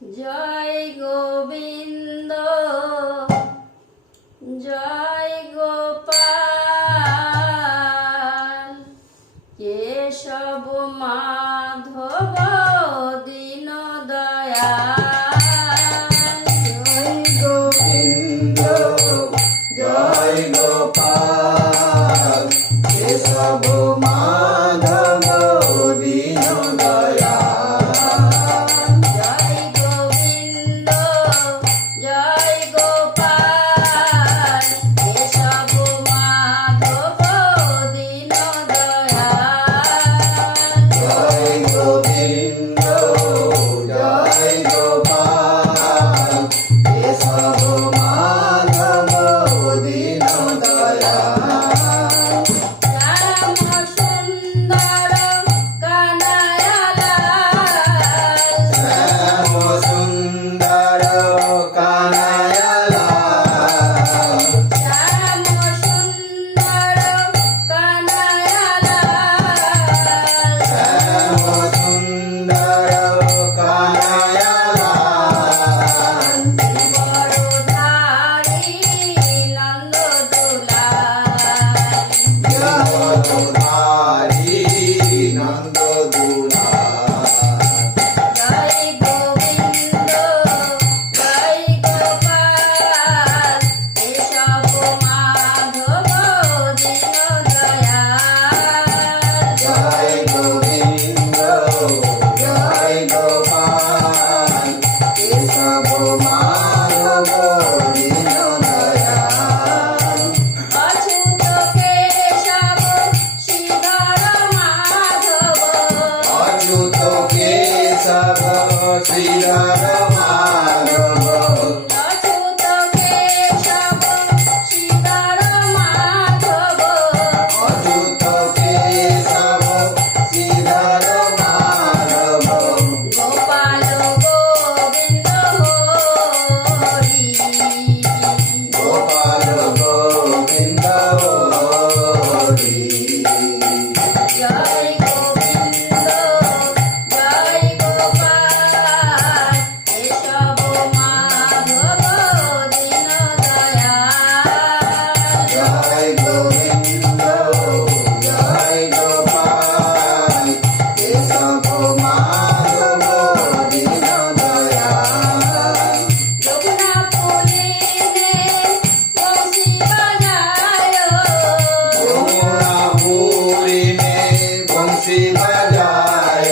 জয় গোবিন্দ জয় গোপাল কেশব মাধব দীন দয়াল। জয় গোবিন্দ জয় গোপাল কেশব মাধব দীন দয়াল। জয় গোবিন্দ জয় গোপাল কেশব মাধব দীন দয়াল। জয় গোবিন্দ জয় গোপাল কেশব মাধব দীন দয়াল। রাম সুন্দর কানায়ালাল। শ্যাম সুন্দর কানায়ালাল। রাম সুন্দর কানায়ালাল। শ্যাম সুন্দর কানায়ালাল। বড়ধারী নন্দ দুলাল। জগদ্ধারী নন্দ দুলাল। জয় গোবিন্দ জয় গোপাল কেশব মাধব দীন দয়াল। জয় গোবিন্দ জয় গোপাল কেশব মাধব দীন দয়াল। অচ্যুত কেশব শ্রীধর মাধব। অচ্যুত কেশব শ্রীধর মাধব। অচ্যুত কেশব শ্রীধর মাধব। অচ্যুত কেশব শ্রীধর মাধব। গোপাল গোবিন্দ হরি। গোপাল গোবিন্দ হরি। জয় গোবিন্দ জয় গোপাল কেশব মাধব দীন দয়াল। জয় গোবিন্দ জয় গোপাল কেশব মাধব দীন দয়াল। যমুনা পুলিনে বংশী বাজায়। যমুনা পুরী মে বংশী বাজায়।